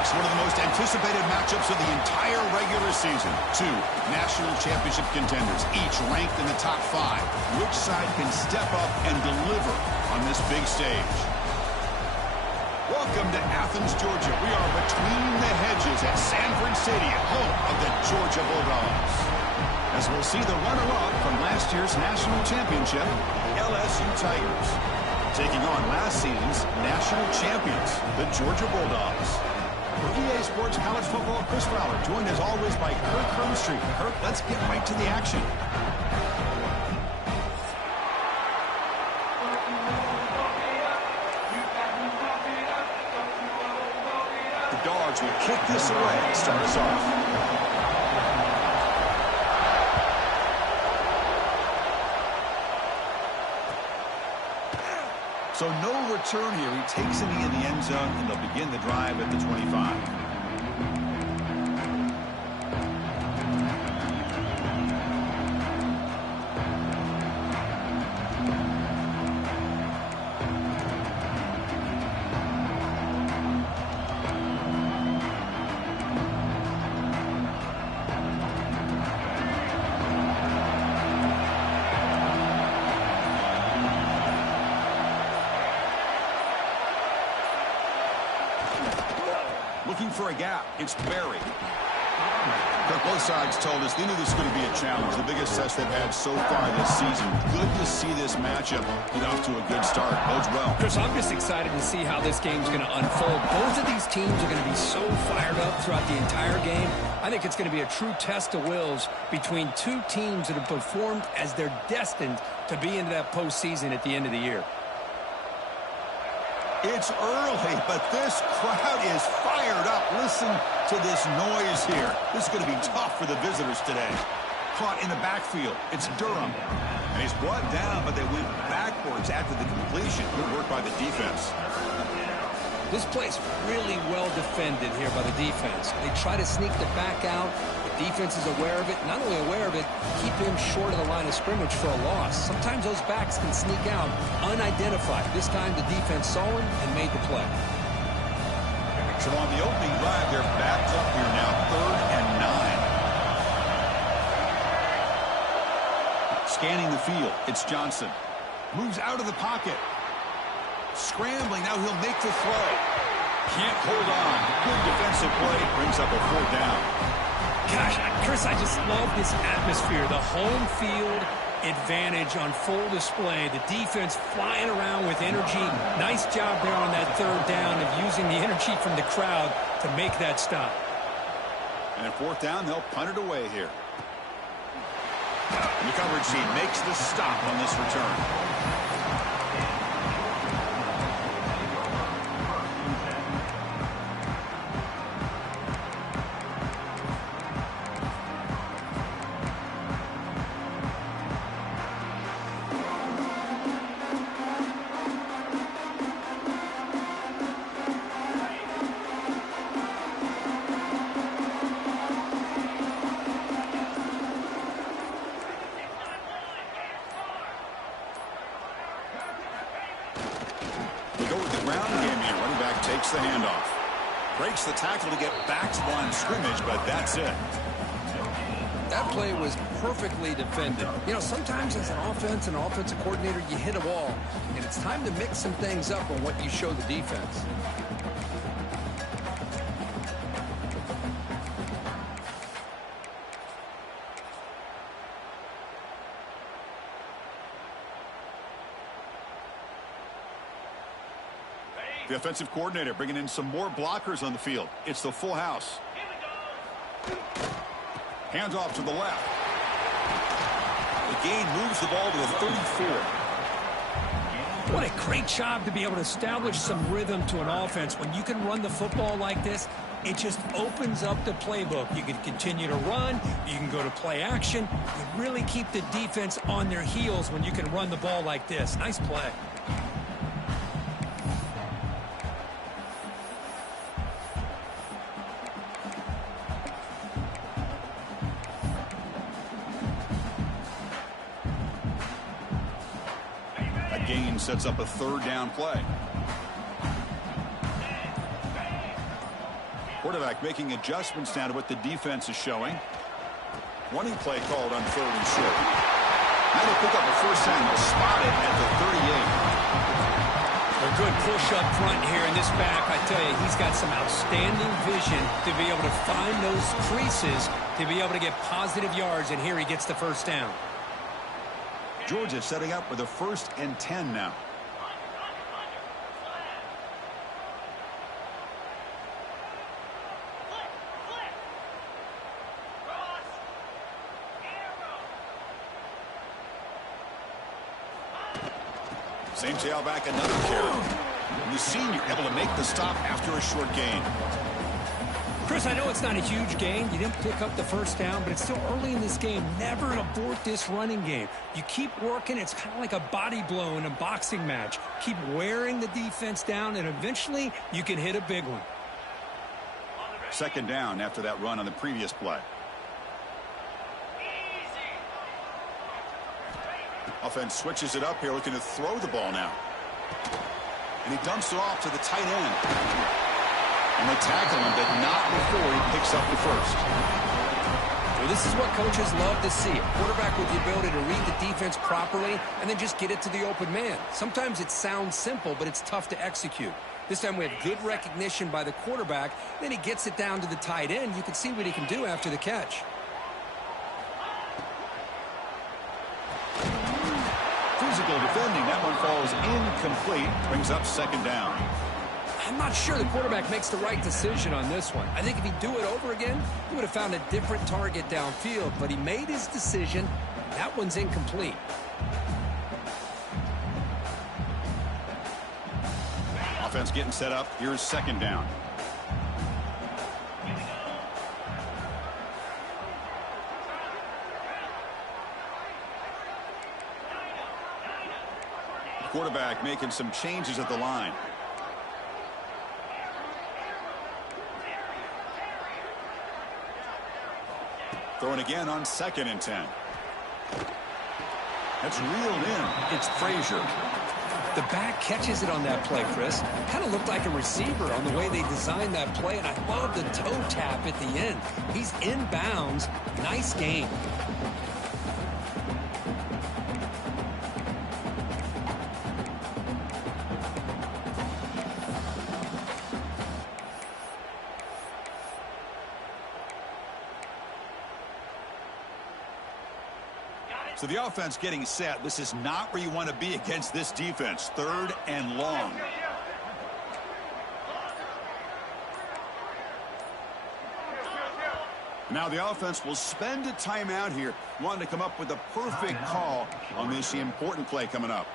folks, one of the most anticipated matchups of the entire regular season. Two national championship contenders, each ranked in the top 5. Which side can step up and deliver on this big stage? Welcome to Athens, Georgia. We are between the hedges at Sanford Stadium, home of the Georgia Bulldogs. As we'll see the runner-up from last year's national championship, LSU Tigers, taking on last season's national champions, the Georgia Bulldogs. For EA Sports College Football, Chris Fowler, joined as always by Kirk Crumstreet. Kirk, let's get right to the action. The Dogs will kick this away and start us off. So no return here. He takes a knee in the end zone, and they'll begin the drive at the 25. Looking for a gap. It's Berry. Both sides told us they knew this was going to be a challenge. The biggest test they've had so far this season. Good to see this matchup get off to a good start. Bodes well. Chris, I'm just excited to see how this game's going to unfold. Both of these teams are going to be so fired up throughout the entire game. I think it's going to be a true test of wills between two teams that have performed as they're destined to be into that postseason at the end of the year. It's early, but this crowd is fired up. Listen to this noise here. This is going to be tough for the visitors today. Caught in the backfield. It's Durham. And he's brought down, but they went backwards after the completion. Good work by the defense. This play's really well defended here by the defense. They try to sneak the back out. The defense is aware of it. Not only aware of it, keep him short of the line of scrimmage for a loss. Sometimes those backs can sneak out unidentified. This time the defense saw him and made the play. So on the opening drive, they're backed up here now, 3rd and 9. Scanning the field, it's Johnson. Moves out of the pocket. Scrambling, now he'll make the throw. Can't hold on. Good defensive play, brings up a 4th down. Gosh, Chris, I just love this atmosphere. The home field advantage on full display. The defense flying around with energy. Nice job there on that 3rd down of using the energy from the crowd to make that stop. And at 4th down, they'll punt it away here. And the coverage team makes the stop on this return. Takes the handoff. Breaks the tackle to get back to the line of scrimmage, but that's it. That play was perfectly defended. You know, sometimes as an offensive coordinator, you hit a wall, and it's time to mix some things up on what you show the defense. The offensive coordinator bringing in some more blockers on the field. It's the full house. Hands off to the left. The gain moves the ball to the 34. What a great job to be able to establish some rhythm to an offense. When you can run the football like this, it just opens up the playbook. You can continue to run. You can go to play action. You really keep the defense on their heels when you can run the ball like this. Nice play. Gain sets up a 3rd down play. Quarterback making adjustments now to what the defense is showing. Running play called on 3rd and short. Now they pick up a first down. They'll spot it at the 38. A good push up front here in this back. I tell you, he's got some outstanding vision to be able to find those creases, to be able to get positive yards, and here he gets the first down. Georgia setting up with a 1st and 10 now. Same tailback, another carry. And the senior able to make the stop after a short gain. Chris, I know it's not a huge gain. You didn't pick up the first down, but it's still early in this game. Never abort this running game. You keep working. It's kind of like a body blow in a boxing match. Keep wearing the defense down, and eventually you can hit a big one. 2nd down after that run on the previous play. Offense switches it up here, looking to throw the ball now. And he dumps it off to the tight end. And they tackle him, but not before he picks up the first. Well, this is what coaches love to see. A quarterback with the ability to read the defense properly and then just get it to the open man. Sometimes it sounds simple, but it's tough to execute. This time we have good recognition by the quarterback. Then he gets it down to the tight end. You can see what he can do after the catch. Physical defending. That one falls incomplete. Brings up 2nd down. I'm not sure the quarterback makes the right decision on this one. I think if he'd do it over again, he would have found a different target downfield. But he made his decision. That one's incomplete. Offense getting set up. Here's 2nd down. Quarterback making some changes at the line. Throwing again on 2nd and 10. That's reeled in. It's Frazier. The back catches it on that play, Chris. Kind of looked like a receiver on the way they designed that play, and I love the toe tap at the end. He's inbounds. Nice game. So the offense getting set. This is not where you want to be against this defense. 3rd and long. Now the offense will spend a timeout here, wanting to come up with a perfect call on this important play coming up.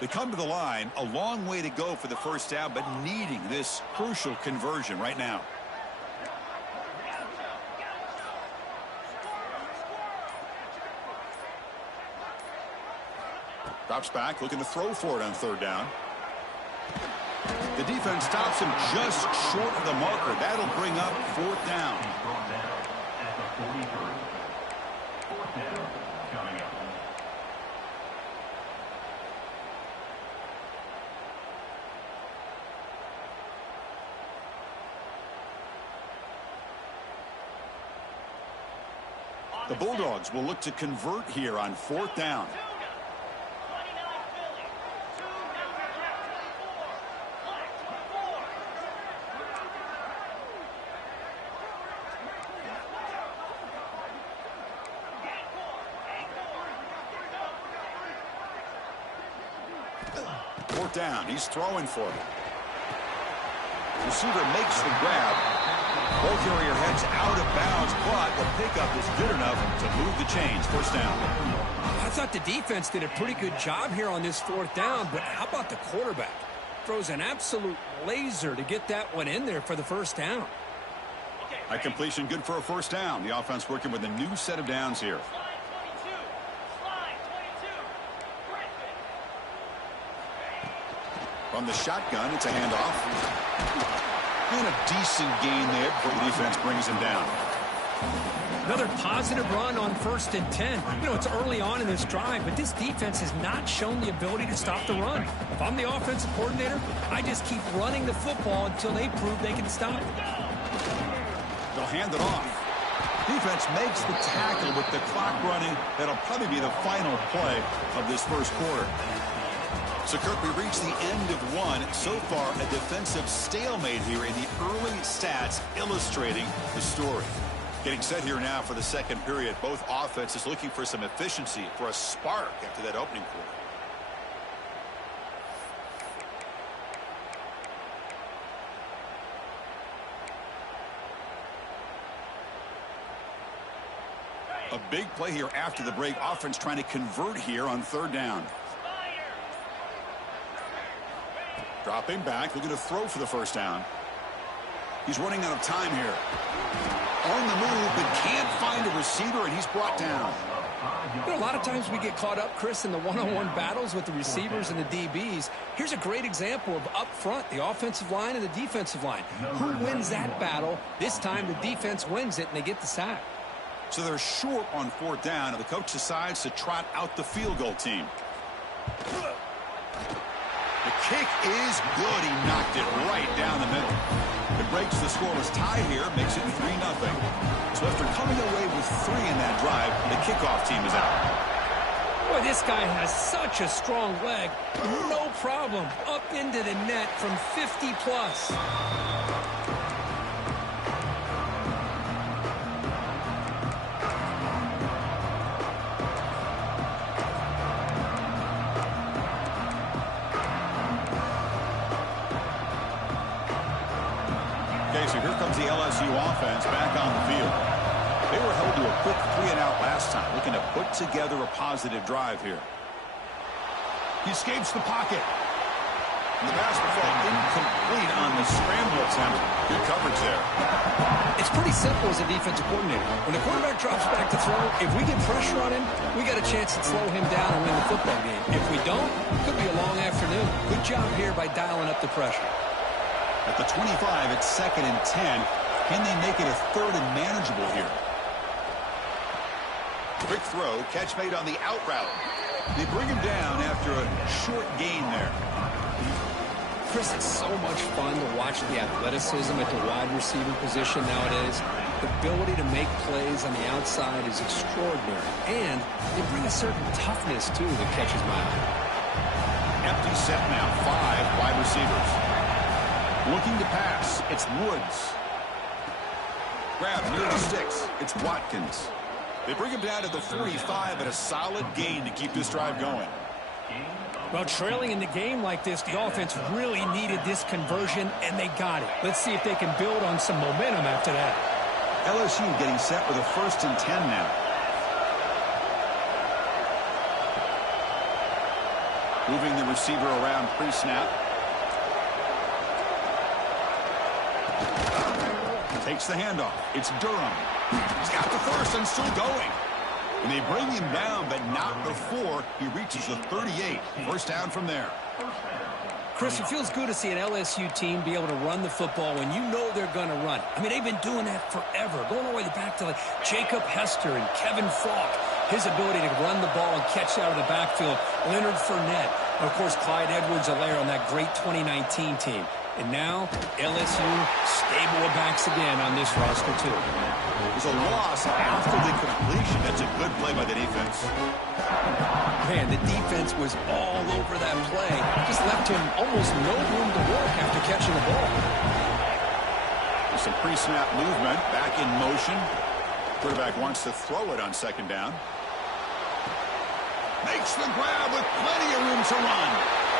They come to the line, a long way to go for the first down, but needing this crucial conversion right now. Drops back, looking to throw for it on 3rd down. The defense stops him just short of the marker. That'll bring up 4th down. The Bulldogs will look to convert here on 4th down. Fourth down. He's throwing for it. Receiver makes the grab. Ball carrier heads out of bounds, but the pickup is good enough to move the chains. First down. I thought the defense did a pretty good job here on this 4th down, but how about the quarterback? Throws an absolute laser to get that one in there for the first down. A completion good for a first down. The offense working with a new set of downs here. From the shotgun, it's a handoff. And a decent gain there before the defense brings him down. Another positive run on 1st and 10. You know, it's early on in this drive, but this defense has not shown the ability to stop the run. If I'm the offensive coordinator, I just keep running the football until they prove they can stop it. They'll hand it off. Defense makes the tackle with the clock running. That'll probably be the final play of this first quarter. So, Kirk, we reached the end of one. So far, a defensive stalemate here in the early stats illustrating the story. Getting set here now for the second period. Both offenses looking for some efficiency, for a spark after that opening quarter. A big play here after the break. Offense trying to convert here on 3rd down. Dropping back, looking to throw for the first down. He's running out of time here. On the move, but can't find a receiver, and he's brought down. You know, a lot of times we get caught up, Chris, in the one-on-one battles with the receivers and the DBs. Here's a great example of up front, the offensive line and the defensive line. Who wins that battle? This time the defense wins it, and they get the sack. So they're short on 4th down, and the coach decides to trot out the field goal team. The kick is good. He knocked it right down the middle. It breaks the scoreless tie here, makes it 3-0. So after coming away with 3 in that drive, the kickoff team is out. Boy, this guy has such a strong leg. No problem. Up into the net from 50-plus. Okay, so here comes the LSU offense back on the field. They were held to a quick 3-and-out last time, looking to put together a positive drive here. He escapes the pocket. And the pass will fall incomplete on the scramble attempt. Good coverage there. It's pretty simple as a defensive coordinator. When the quarterback drops back to throw, if we get pressure on him, we got a chance to slow him down and win the football game. If we don't, it could be a long afternoon. Good job here by dialing up the pressure. At the 25, it's 2nd and 10. Can they make it a 3rd and manageable here? Quick throw, catch made on the out route. They bring him down after a short gain there. Chris, it's so much fun to watch the athleticism at the wide receiver position nowadays. The ability to make plays on the outside is extraordinary. And they bring a certain toughness, too, that catches my eye. Empty set now, 5 wide receivers. Looking to pass, it's Woods. Grab near the sticks, it's Watkins. They bring him down to the 45 at a solid gain to keep this drive going. Well, trailing in the game like this, the offense really needed this conversion, and they got it. Let's see if they can build on some momentum after that. LSU getting set with a 1st and 10 now. Moving the receiver around pre-snap. Takes the handoff. It's Durham. He's got the first and still going. And they bring him down, but not before he reaches the 38. First down from there. Chris, it feels good to see an LSU team be able to run the football when you know they're going to run. I mean, they've been doing that forever, going all the way back to like Jacob Hester and Kevin Falk. His ability to run the ball and catch out of the backfield. Leonard Fournette. And, of course, Clyde Edwards-Helaire on that great 2019 team. And now, LSU stable of backs again on this roster, too. There's a loss after the completion. That's a good play by the defense. Man, the defense was all over that play. Just left him almost no room to work after catching the ball. There's some pre-snap movement. Back in motion. Quarterback wants to throw it on 2nd down. Makes the grab with plenty of room to run.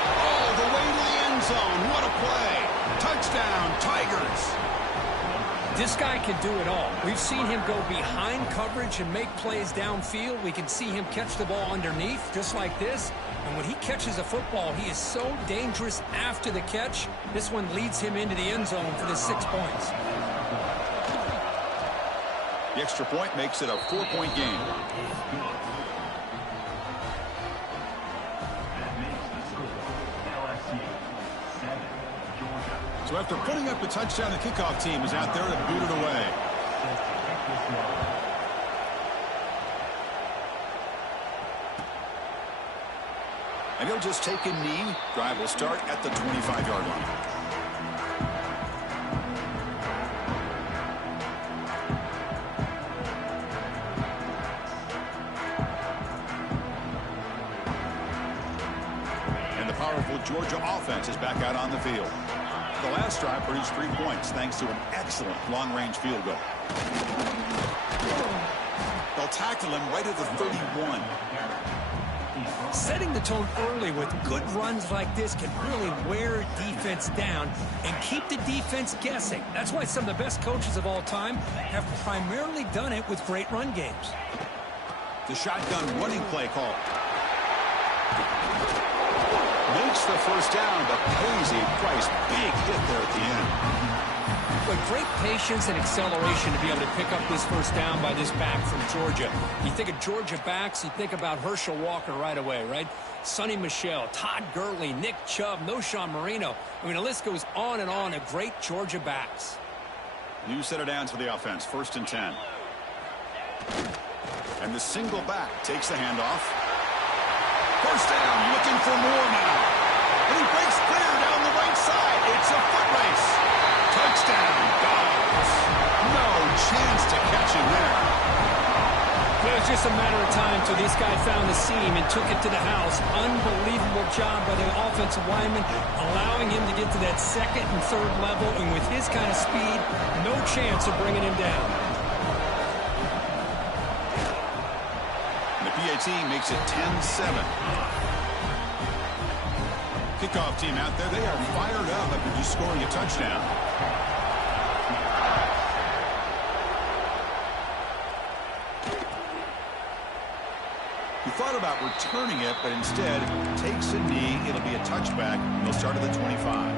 All the way to the end zone. What a play. Touchdown, Tigers. This guy can do it all. We've seen him go behind coverage and make plays downfield. We can see him catch the ball underneath, just like this. And when he catches a football, he is so dangerous after the catch. This one leads him into the end zone for the 6 points. The extra point makes it a 4-point game. So after putting up the touchdown, the kickoff team is out there to boot it away. And he'll just take a knee. Drive will start at the 25-yard line. And the powerful Georgia offense is back out on the field. The last drive produced 3 points thanks to an excellent long-range field goal. They'll tackle him right at the 31. Setting the tone early with good runs like this can really wear defense down and keep the defense guessing. That's why some of the best coaches of all time have primarily done it with great run games. The shotgun running play call. Makes the first down, but pays a price. Big hit there at the end. But great patience and acceleration to be able to pick up this first down by this back from Georgia. You think of Georgia backs, you think about Herschel Walker right away, right? Sonny Michel, Todd Gurley, Nick Chubb, Noshawn Marino. I mean, the list goes on and on of great Georgia backs. New set of downs for the offense, 1st and 10. And the single back takes the handoff. First down, looking for more now. And he breaks clear down the right side. It's a foot race. Touchdown, Dogs. No chance to catch him there. It was just a matter of time until this guy found the seam and took it to the house. Unbelievable job by the offensive lineman, allowing him to get to that 2nd and 3rd level. And with his kind of speed, no chance of bringing him down. And the PAT makes it 10-7. Kickoff team out there, they are fired up after just scoring a touchdown. He thought about returning it, but instead takes a knee. It'll be a touchback. They'll start at the 25.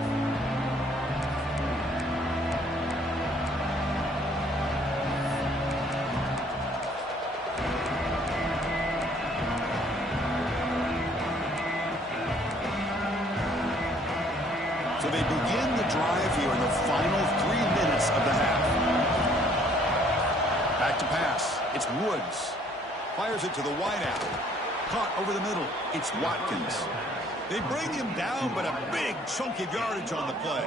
So they begin the drive here in the final 3 minutes of the half. Back to pass. It's Woods. Fires it to the wideout. Caught over the middle. It's Watkins. They bring him down, but a big chunk of yardage on the play.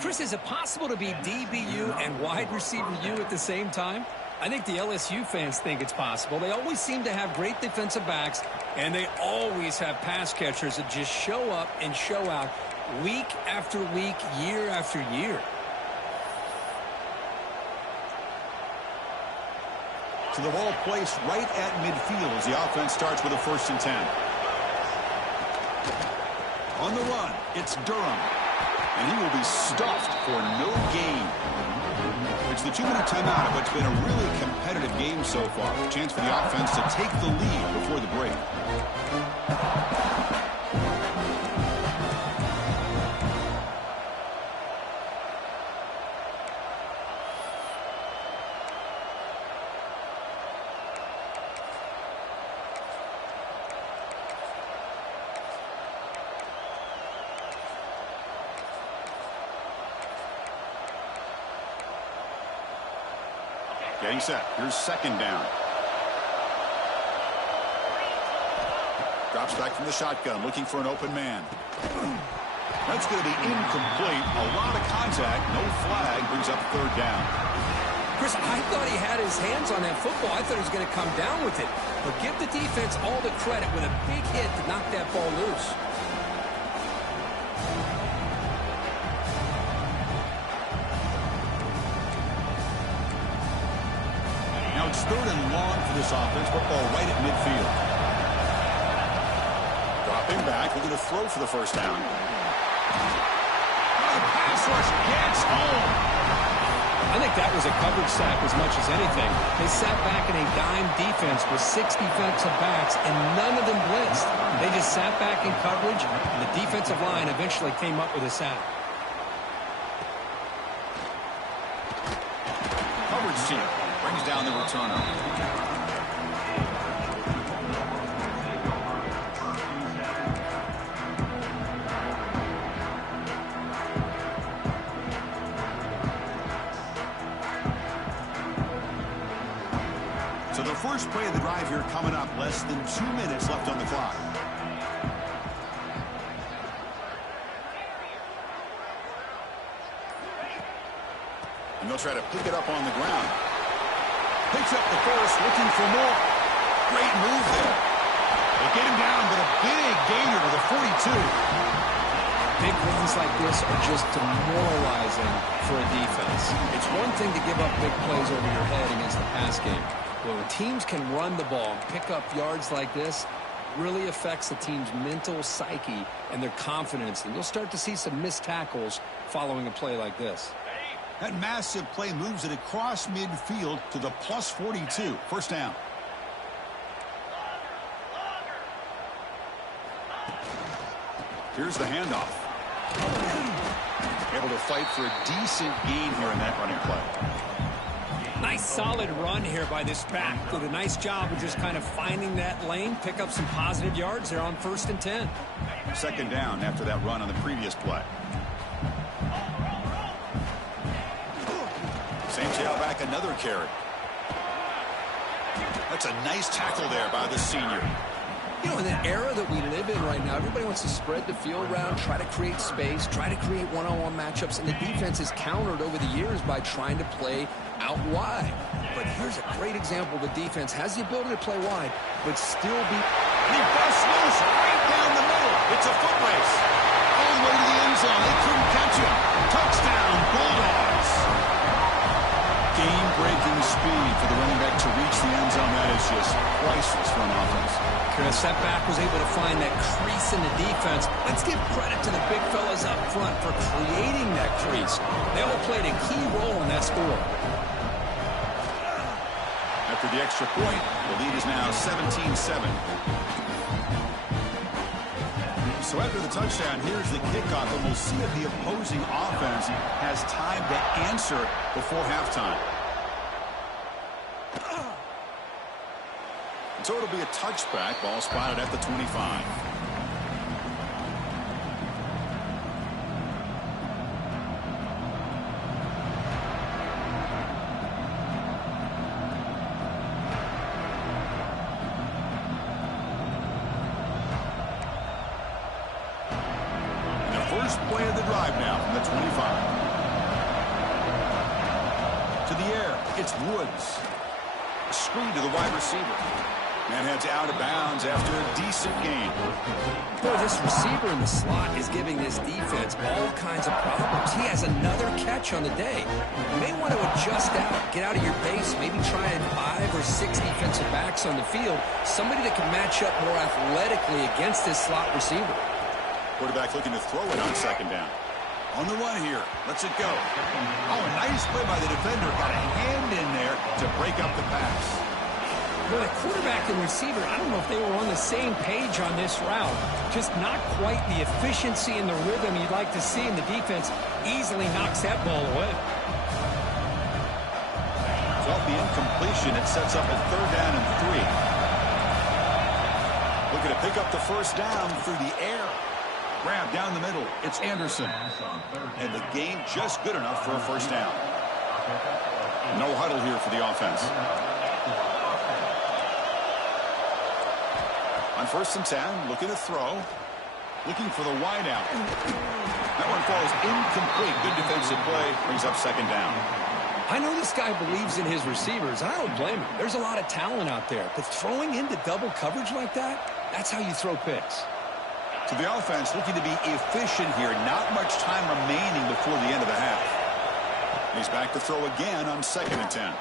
Chris, is it possible to be DBU and wide receiver U at the same time? I think the LSU fans think it's possible. They always seem to have great defensive backs, and they always have pass catchers that just show up and show out week after week, year after year. So the ball placed right at midfield as the offense starts with a 1st and 10. On the run, it's Durham. And he will be stuffed for no gain. It's the 2-minute timeout of what's been a really competitive game so far. A chance for the offense to take the lead before the break. Getting set. Here's 2nd down. Drops back from the shotgun, looking for an open man. That's going to be incomplete. A lot of contact. No flag. Brings up 3rd down. Chris, I thought he had his hands on that football. I thought he was going to come down with it. But give the defense all the credit with a big hit to knock that ball loose. Now it's 3rd and long for this offense. Football right at midfield. Dropping back. We're going to throw for the 1st down. The pass rush gets home. I think that was a coverage sack as much as anything. They sat back in a dime defense with 6 defensive backs, and none of them blitzed. They just sat back in coverage, and the defensive line eventually came up with a sack. Coverage team brings down the returner. So the first play of the drive here coming up, less than 2 minutes left on the clock. And they'll try to pick it up on the ground. Picks up the first, looking for more. Great move there. They get him down, but a big gainer to the 42. Big runs like this are just demoralizing for a defense. It's one thing to give up big plays over your head against the pass game. But when teams can run the ball and pick up yards like this, really affects the team's mental psyche and their confidence. And you'll start to see some missed tackles following a play like this. That massive play moves it across midfield to the plus 42. First down. Here's the handoff. Able to fight for a decent gain here in that running play. Nice solid run here by this back. Did a nice job of just kind of finding that lane, pick up some positive yards there on 1st and 10. Second down after that run on the previous play. Same tailback, another carry. That's a nice tackle there by the senior. You know, in the era that we live in right now, everybody wants to spread the field around, try to create space, try to create one-on-one matchups, and the defense is countered over the years by trying to play out wide. But here's a great example. The defense has the ability to play wide, but still be... And he busts loose right down the middle. It's a foot race. All the way to the end zone. They couldn't catch him. Touchdown, Bulldogs. Game-breaking speed for the running back to reach the end zone. That is just priceless for an offense. The setback was able to find that crease in the defense. Let's give credit to the big fellas up front for creating that crease. They all played a key role in that score. After the extra point, the lead is now 17-7. So after the touchdown, here's the kickoff, and we'll see if the opposing offense has time to answer before halftime. So it'll be a touchback. Ball spotted at the 25. And the first play of the drive now from the 25. To the air, it's Woods. A screen to the wide receiver. And heads out of bounds after a decent gain. Boy, this receiver in the slot is giving this defense all kinds of problems. He has another catch on the day. You may want to adjust out, get out of your base, maybe try 5 or 6 defensive backs on the field. Somebody that can match up more athletically against this slot receiver. Quarterback looking to throw it on second down. On the run here. Let's it go. Oh, a nice play by the defender. Got a hand in there to break up the pass. Well, the quarterback and receiver, I don't know if they were on the same page on this route. Just not quite the efficiency and the rhythm you'd like to see, and the defense easily knocks that ball away. So off the incompletion, it sets up a 3rd down and 3. Looking to pick up the first down through the air. Grab down the middle. It's Anderson. And the gain just good enough for a first down. No huddle here for the offense. On 1st and 10, looking to throw. Looking for the wideout. That one falls incomplete. Good defensive play. Brings up second down. I know this guy believes in his receivers. I don't blame him. There's a lot of talent out there. But throwing into double coverage like that, that's how you throw picks. So the offense looking to be efficient here. Not much time remaining before the end of the half. He's back to throw again on 2nd and 10.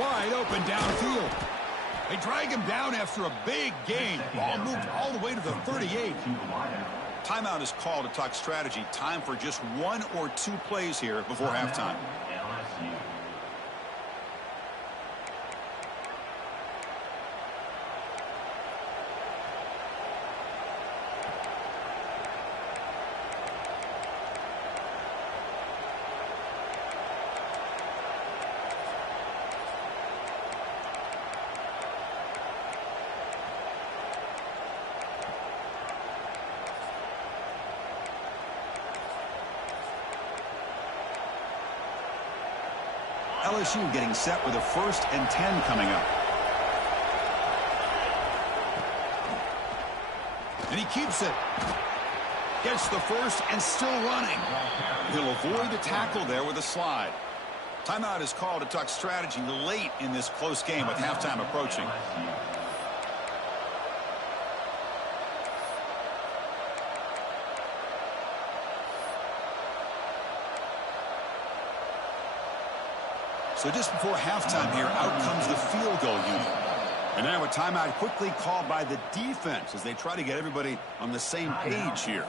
Wide open downfield. They drag him down after a big gain. Ball moved all the way to the 38. Timeout is called to talk strategy. Time for just 1 or 2 plays here before halftime. LSU getting set with a 1st and 10 coming up. And he keeps it. Gets the first and still running. He'll avoid the tackle there with a slide. Timeout is called to talk strategy late in this close game with halftime approaching. So just before halftime here, out comes the field goal unit. And now a timeout quickly called by the defense as they try to get everybody on the same page here.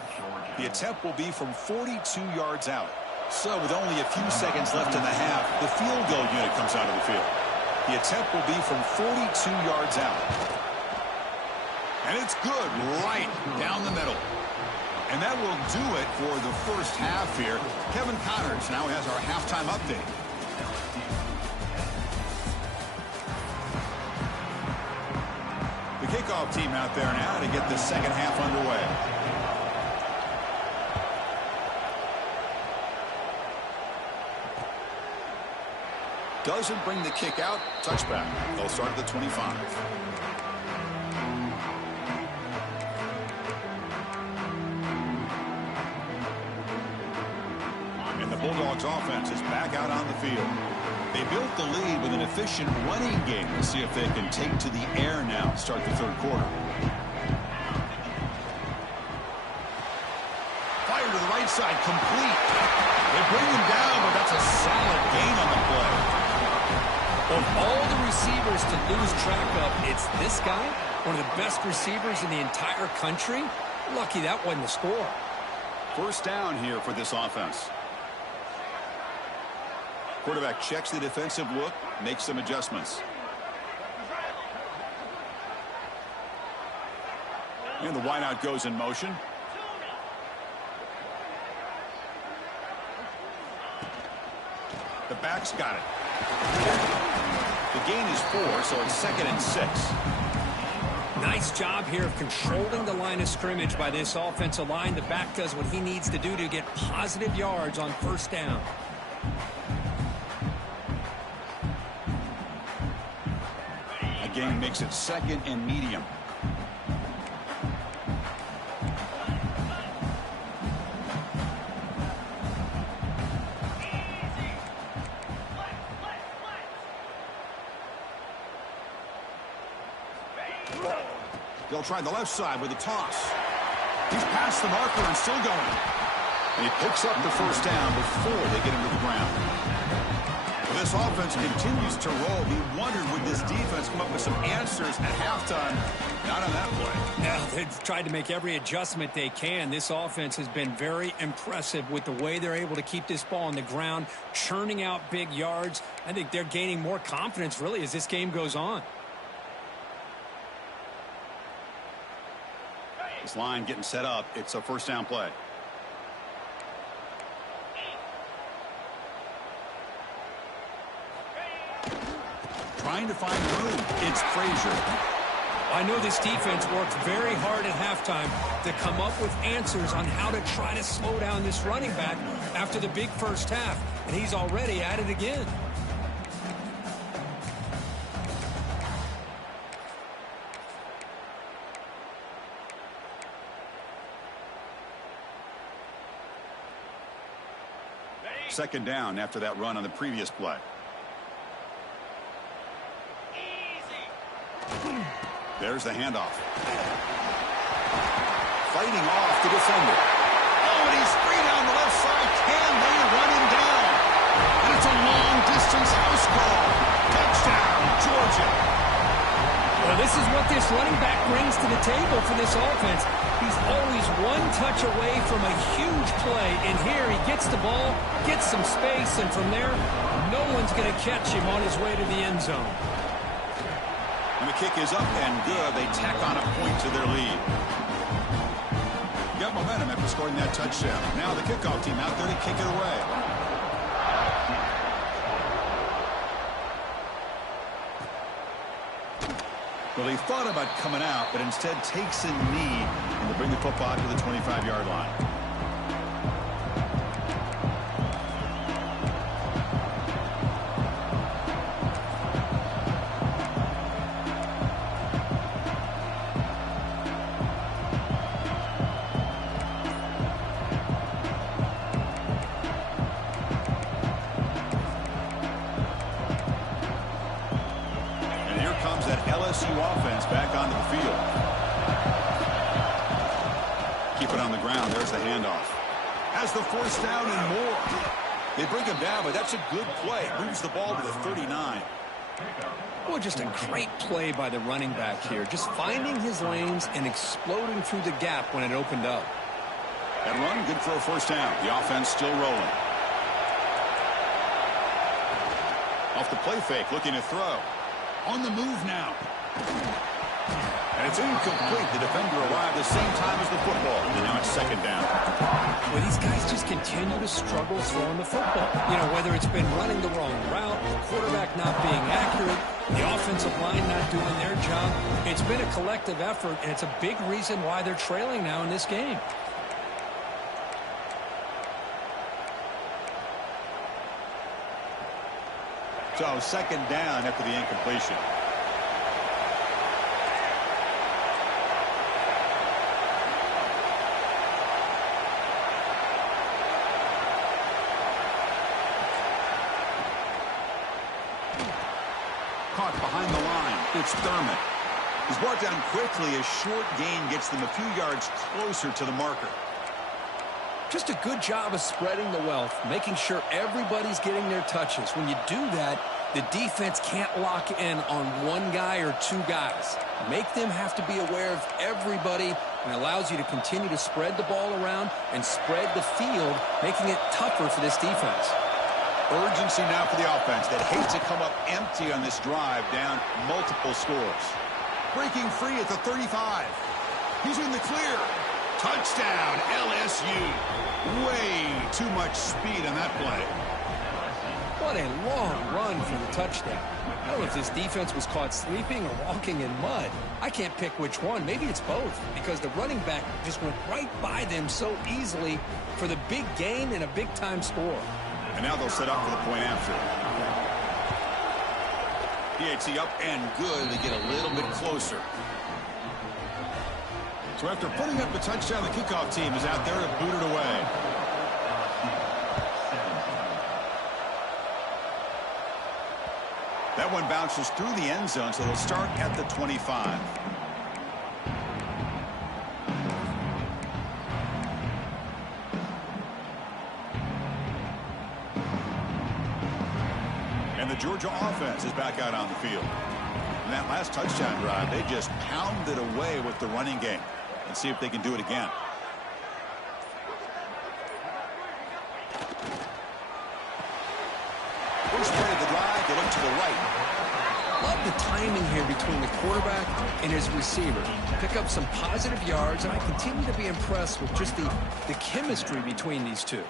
The attempt will be from 42 yards out. So with only a few seconds left in the half, the field goal unit comes out of the field. The attempt will be from 42 yards out. And it's good right down the middle. And that will do it for the first half here. Kevin Connors now has our halftime update. The kickoff team out there now to get the second half underway. Doesn't bring the kick out. Touchback. They'll start at the 25. And the Bulldogs offense is back out on the field. They built the lead with an efficient running game. We'll see if they can take to the air now to start the third quarter. Fire to the right side, complete. They bring him down, but that's a solid gain on the play. Of all the receivers to lose track of, it's this guy, one of the best receivers in the entire country. Lucky that wasn't the score. First down here for this offense. Quarterback checks the defensive look, makes some adjustments. And the wideout goes in motion. The back's got it. The gain is 4, so it's 2nd and 6. Nice job here of controlling the line of scrimmage by this offensive line. The back does what he needs to do to get positive yards on first down. Gain makes it 2nd and medium. They'll try the left side with a toss. He's past the marker and still going. And he picks up the first down before they get him to the ground. This offense continues to roll. He wondered, would this defense come up with some answers at halftime? Not on that play. Yeah, they've tried to make every adjustment they can. This offense has been very impressive with the way they're able to keep this ball on the ground, churning out big yards. I think they're gaining more confidence, really, as this game goes on. This line getting set up. It's a first down play. Trying to find room. It's Frazier. I know this defense worked very hard at halftime to come up with answers on how to try to slow down this running back after the big first half, and he's already at it again. Second down after that run on the previous play. There's the handoff. Fighting off the defender. Oh, and he's free down the left side. Can they run him down? And it's a long-distance house call. Touchdown, Georgia. Well, this is what this running back brings to the table for this offense. He's always one touch away from a huge play. And here he gets the ball, gets some space, and from there, no one's going to catch him on his way to the end zone. And the kick is up and good. They tack on a point to their lead. Got momentum after scoring that touchdown. Now the kickoff team out there to kick it away. Well, he thought about coming out, but instead takes a knee and to bring the football to the 25-yard line. LSU offense back onto the field. Keep it on the ground. There's the handoff. Has the force down and more. They bring him down, but that's a good play. Moves the ball to the 39. Well, just a great play by the running back here. Just finding his lanes and exploding through the gap when it opened up. That run, good for a first down. The offense still rolling. Off the play fake, looking to throw. On the move now. And it's incomplete. The defender arrived the same time as the football. And now it's second down. Well, these guys just continue to struggle throwing the football. You know, whether it's been running the wrong route, the quarterback not being accurate, the offensive line not doing their job. It's been a collective effort, and it's a big reason why they're trailing now in this game. So second down after the incompletion. Caught behind the line. It's Thurman. He's brought down quickly. A short gain gets them a few yards closer to the marker. Just a good job of spreading the wealth, making sure everybody's getting their touches. When you do that, the defense can't lock in on one guy or two guys. Make them have to be aware of everybody, and allows you to continue to spread the ball around and spread the field, making it tougher for this defense. Urgency now for the offense that hates to come up empty on this drive, down multiple scores. Breaking free at the 35. He's in the clear. Touchdown, LSU. Way too much speed on that play. What a long run for the touchdown. I don't know if this defense was caught sleeping or walking in mud. I can't pick which one. Maybe it's both, because the running back just went right by them so easily for the big gain and a big-time score. And now they'll set up for the point after. PAT up and good. They get a little bit closer. So after putting up the touchdown, the kickoff team is out there to boot it away. That one bounces through the end zone, so they'll start at the 25. And the Georgia offense is back out on the field. In that last touchdown drive, they just pounded away with the running game. Let's see if they can do it again. First play of the drive, they look to the right. Love the timing here between the quarterback and his receiver. Pick up some positive yards, and I continue to be impressed with just the chemistry between these two.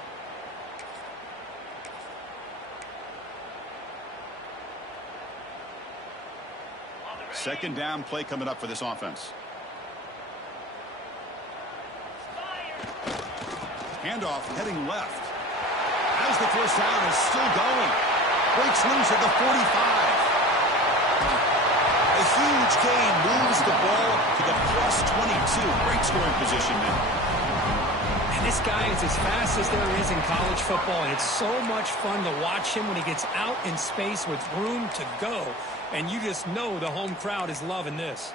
Second down play coming up for this offense. Handoff heading left. As the first down is still going. Breaks loose at the 45. A huge gain moves the ball to the +22. Great scoring position now. And this guy is as fast as there is in college football, and it's so much fun to watch him when he gets out in space with room to go. And you just know the home crowd is loving this.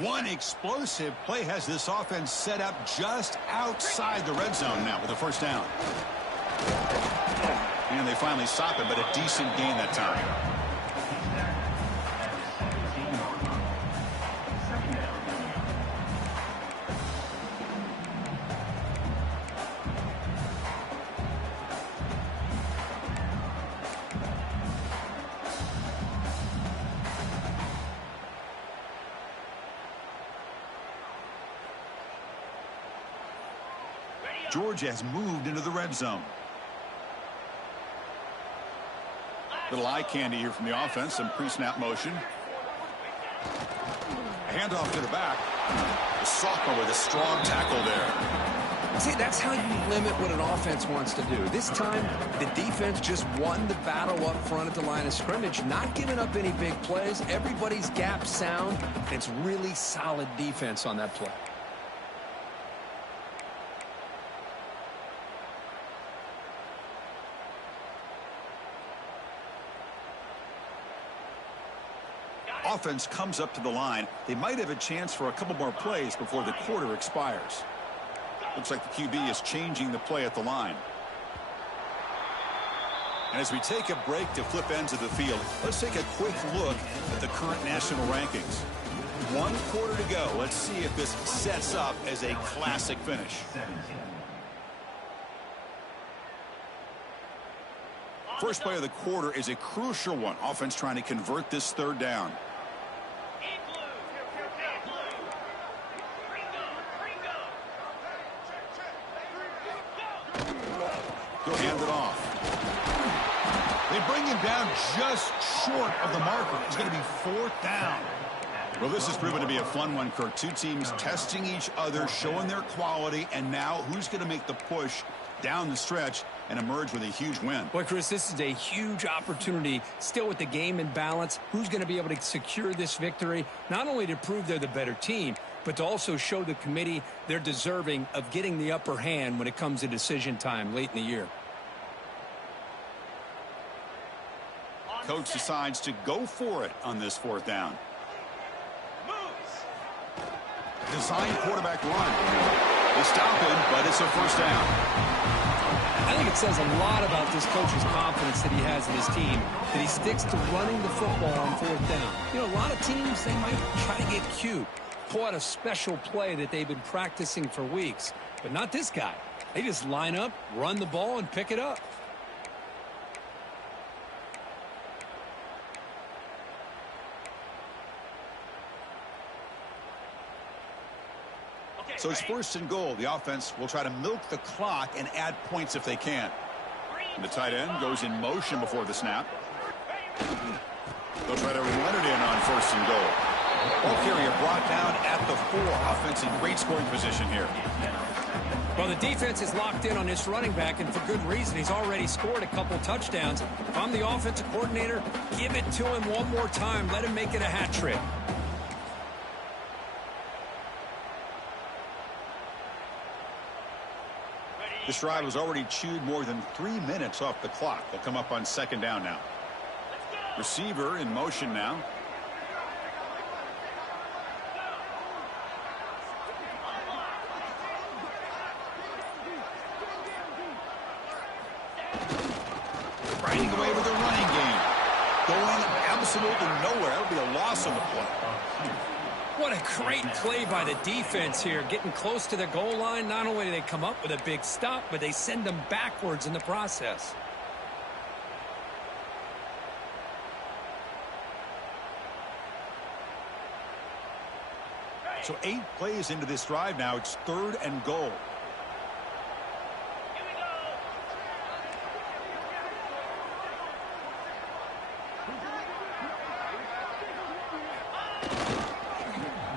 One explosive play has this offense set up just outside the red zone now with a first down. And they finally stop it, but a decent gain that time. Georgia has moved into the red zone. Little eye candy here from the offense. Some pre-snap motion. A handoff to the back. The sophomore with a strong tackle there. See, that's how you limit what an offense wants to do. This time, the defense just won the battle up front at the line of scrimmage, not giving up any big plays. Everybody's gap sound. It's really solid defense on that play. Offense comes up to the line. They might have a chance for a couple more plays before the quarter expires. Looks like the QB is changing the play at the line. And as we take a break to flip ends of the field, let's take a quick look at the current national rankings. 1 quarter to go. Let's see if this sets up as a classic finish. First play of the quarter is a crucial one. Offense trying to convert this 3rd down. He'll hand it off. They bring him down just short of the marker. It's going to be 4th down. Well, this has proven to be a fun one, Kirk. Two teams testing each other, showing their quality, and now who's going to make the push down the stretch and emerge with a huge win. Boy, Chris, this is a huge opportunity still with the game in balance. Who's going to be able to secure this victory, not only to prove they're the better team, but to also show the committee they're deserving of getting the upper hand when it comes to decision time late in the year. Coach decides to go for it on this 4th down. Design quarterback run. They stop him, but it's a 1st down. I think it says a lot about this coach's confidence that he has in his team, that he sticks to running the football on 4th down. You know, a lot of teams, they might try to get cute, pull out a special play that they've been practicing for weeks, but not this guy. They just line up, run the ball, and pick it up. So it's 1st and goal. The offense will try to milk the clock and add points if they can. And the tight end goes in motion before the snap. They'll try to run it in on 1st and goal. Ball carrier brought down at the 4. Offense in great scoring position here. Well, the defense is locked in on this running back, and for good reason. He's already scored a couple touchdowns. If I'm the offensive coordinator, give it to him one more time. Let him make it a hat trick. This drive has already chewed more than 3 minutes off the clock. They'll come up on 2nd down now. Receiver in motion now. Grinding away with a running game. Going absolutely nowhere. That'll be a loss on the play. What a great play by the defense here. Getting close to the goal line, not only do they come up with a big stop, but they send them backwards in the process. So 8 plays into this drive now. It's 3rd and goal.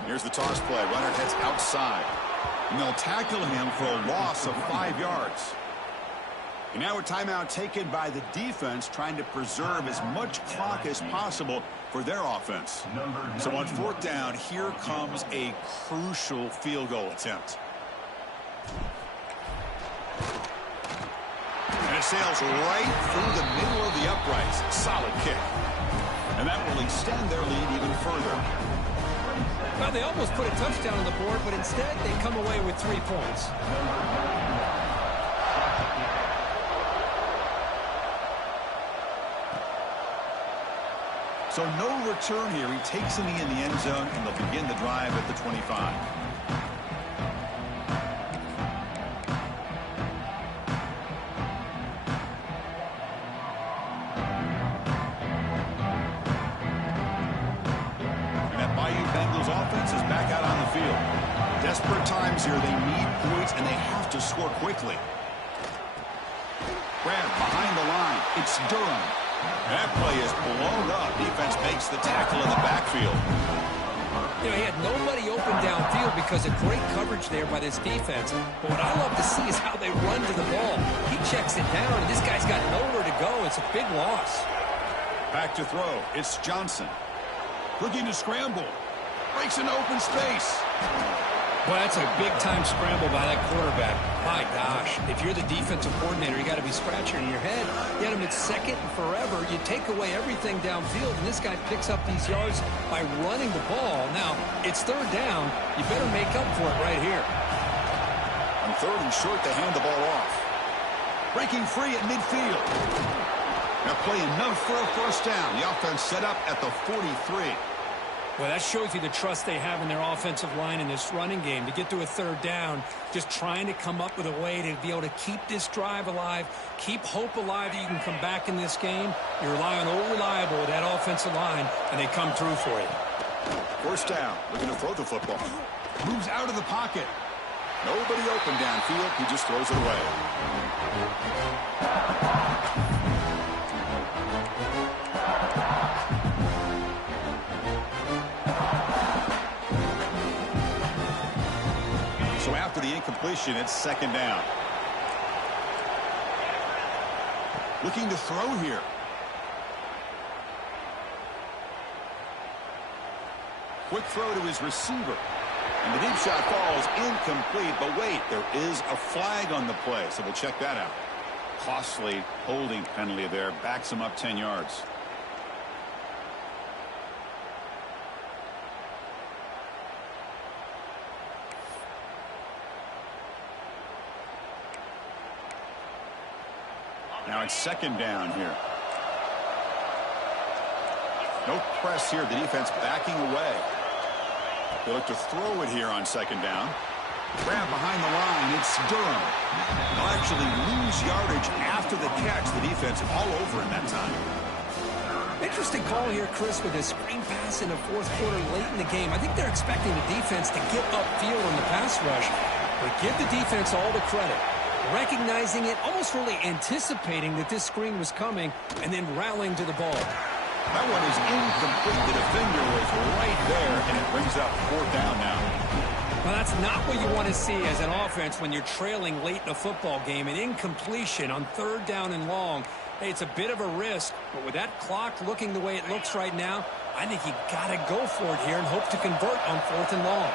Here's the toss play. Runner heads outside. And they'll tackle him for a loss of 5 yards. And now a timeout taken by the defense, trying to preserve as much clock as possible for their offense. So on 4th down, here comes a crucial field goal attempt. And it sails right through the middle of the uprights. Solid kick. And that will extend their lead even further. Well, they almost put a touchdown on the board, but instead they come away with 3 points. So no return here. He takes him in the end zone, and they'll begin the drive at the 25. Desperate times here. They need points, and they have to score quickly. Grab behind the line. It's Durham. That play is blown up. Defense makes the tackle in the backfield. You know, he had nobody open downfield because of great coverage there by this defense. But what I love to see is how they run to the ball. He checks it down, and this guy's got nowhere to go. It's a big loss. Back to throw. It's Johnson. Looking to scramble. Breaks into open space. Well, that's a big-time scramble by that quarterback. My gosh, if you're the defensive coordinator, you got to be scratching your head. You had him at second and forever. You take away everything downfield, and this guy picks up these yards by running the ball. Now, it's third down. You better make up for it right here. On third and short, they hand the ball off. Breaking free at midfield. Now play enough for a first down. The offense set up at the 43. Well, that shows you the trust they have in their offensive line in this running game. To get to a third down, just trying to come up with a way to be able to keep this drive alive, keep hope alive that you can come back in this game. You rely on Old Reliable with that offensive line, and they come through for you. First down, looking to throw the football. Moves out of the pocket. Nobody open downfield. He just throws it away. So after the incompletion, it's second down. Looking to throw here. Quick throw to his receiver. And the deep shot falls incomplete. But wait, there is a flag on the play, so we'll check that out. Costly holding penalty there. Backs him up 10 yards. Now it's second down here. No press here. The defense backing away. They look to throw it here on second down. Grab behind the line. It's Durham. They'll actually lose yardage after the catch. The defense all over in that time. Interesting call here, Chris, with a screen pass in the fourth quarter late in the game. I think they're expecting the defense to get upfield on the pass rush. But give the defense all the credit. Recognizing it, almost really anticipating that this screen was coming, and then rallying to the ball. That one is incomplete. The defender was right there, and it brings up fourth down now. Well, that's not what you want to see as an offense when you're trailing late in a football game. An incompletion on third down and long. Hey, it's a bit of a risk, but with that clock looking the way it looks right now, I think you got to go for it here and hope to convert on fourth and long.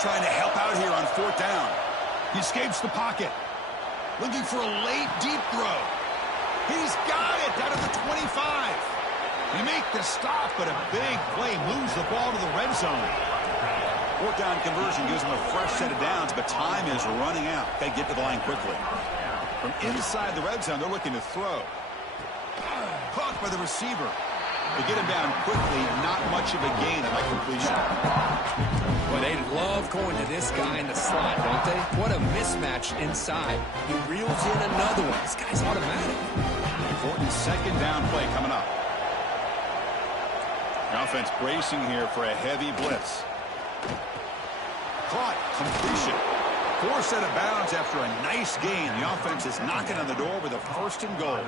Trying to help out here on fourth down. He escapes the pocket. Looking for a late, deep throw. He's got it down to the 25. They make the stop, but a big play moves the ball to the red zone. Fourth down conversion gives them a fresh set of downs, but time is running out. They get to the line quickly. From inside the red zone, they're looking to throw. Caught by the receiver. They get him down quickly. Not much of a gain on that completion. Well, they love going to this guy in the slot, don't they? What a mismatch inside. He reels in another one. This guy's automatic. Important second down play coming up. The offense bracing here for a heavy blitz. Caught. Completion. Forced out of bounds after a nice gain. The offense is knocking on the door with a first and goal.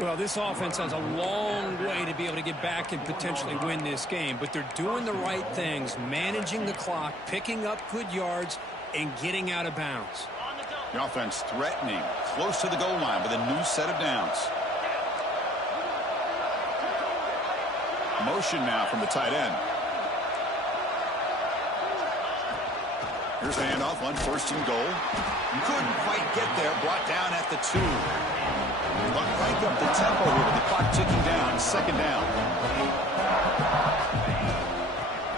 Well, this offense has a long way to be able to get back and potentially win this game, but they're doing the right things, managing the clock, picking up good yards, and getting out of bounds. The offense threatening, close to the goal line with a new set of downs. Motion now from the tight end. Here's a handoff on first and goal. Couldn't quite get there, brought down at the 2. But crank up the tempo here with the clock ticking down. Second down.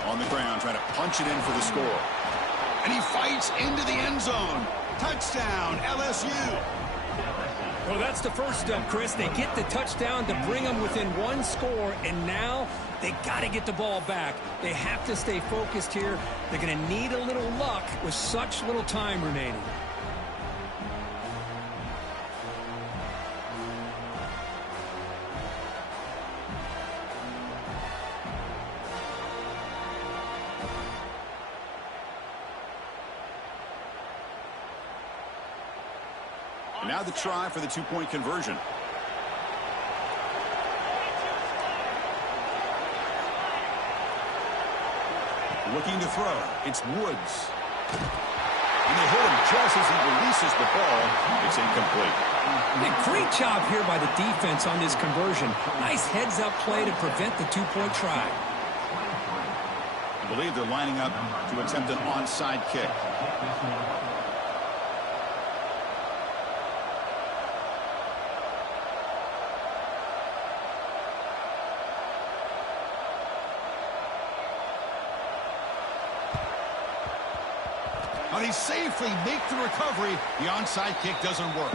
On the ground, trying to punch it in for the score. And he fights into the end zone. Touchdown, LSU. Well, that's the first step, Chris. They get the touchdown to bring them within one score, and now they got to get the ball back. They have to stay focused here. They're going to need a little luck with such little time remaining. And now the try for the two-point conversion. Looking to throw. It's Woods. And they hit him just as he releases the ball. It's incomplete. A great job here by the defense on this conversion. Nice heads-up play to prevent the two-point try. I believe they're lining up to attempt an onside kick. But he safely makes the recovery. The onside kick doesn't work.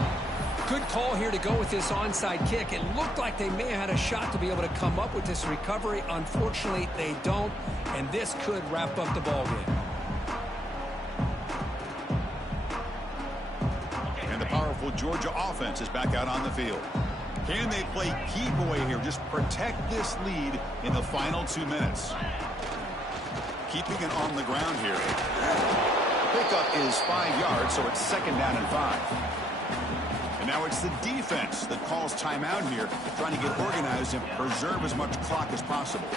Good call here to go with this onside kick. It looked like they may have had a shot to be able to come up with this recovery. Unfortunately, they don't, and this could wrap up the ballgame. And the powerful Georgia offense is back out on the field. Can they play key boy here? Just protect this lead in the final 2 minutes. Keeping it on the ground here. Pickup is 5 yards, so it's 2nd down and 5. And now it's the defense that calls timeout here, trying to get organized and preserve as much clock as possible.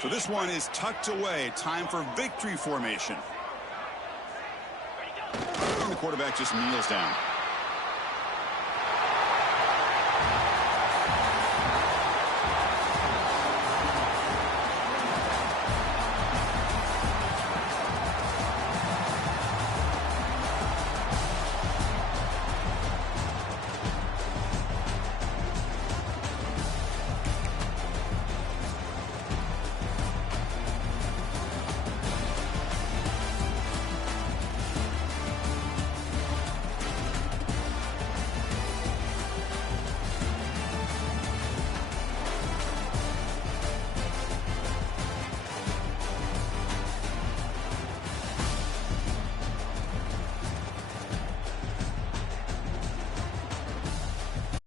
So this one is tucked away. Time for victory formation. And the quarterback just kneels down.